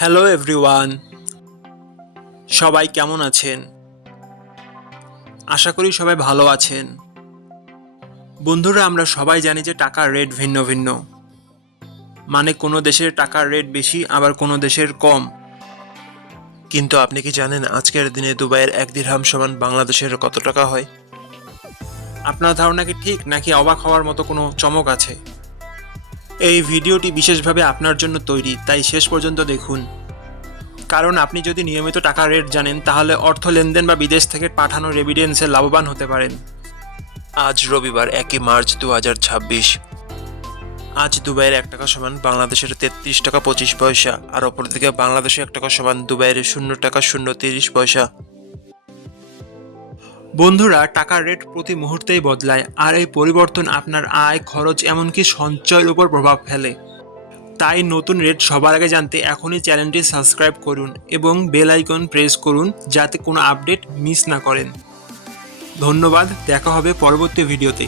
Hello everyone, সবাই কেমন আছেন? আশা করি সবাই ভালো আছেন। বন্ধুরা, আমরা সবাই জানি যে টাকার রেট ভিন্ন ভিন্ন। মানে কোনো দেশের টাকার রেট বেশি, আবার কোনো দেশের কম। কিন্তু আপনি কি জানেন আজকের দিনে দুবাইয়ের 1 দিরহাম সমান বাংলাদেশের কত টাকা হয়? আপনার ধারণা কি ঠিক, নাকি অবাক হওয়ার মতো কোনো চমক আছে? এই ভিডিওটি বিশেষভাবে আপনার জন্য তৈরি, তাই শেষ পর্যন্ত দেখুন। কারণ আপনি যদি নিয়মিত টাকার রেট জানেন, তাহলে অর্থ লেনদেন বা বিদেশ থেকে পাঠানো রেমিটেন্সে লাভবান হতে পারেন। আজ রবিবার 1 মার্চ 2026। আজ দুবাইয়ের 1 টাকা সমান বাংলাদেশের 33 টাকা 25 পয়সা, আর অপরদিকে বাংলাদেশে 1 টাকা সমান দুবাইয়ের 0 টাকা 0 30 পয়সা। বন্ধুরা, টাকার রেট প্রতি মুহূর্তেই বদলায়, আর এই পরিবর্তন আপনার আয়, খরচ, এমনকি সঞ্চয়ের উপর প্রভাব ফেলে। তাই নতুন রেট সবার আগে জানতে এখনই চ্যানেলটি সাবস্ক্রাইব করুন এবং বেল আইকন প্রেস করুন, যাতে কোনো আপডেট মিস না করেন। ধন্যবাদ, দেখা হবে পরবর্তী ভিডিওতে।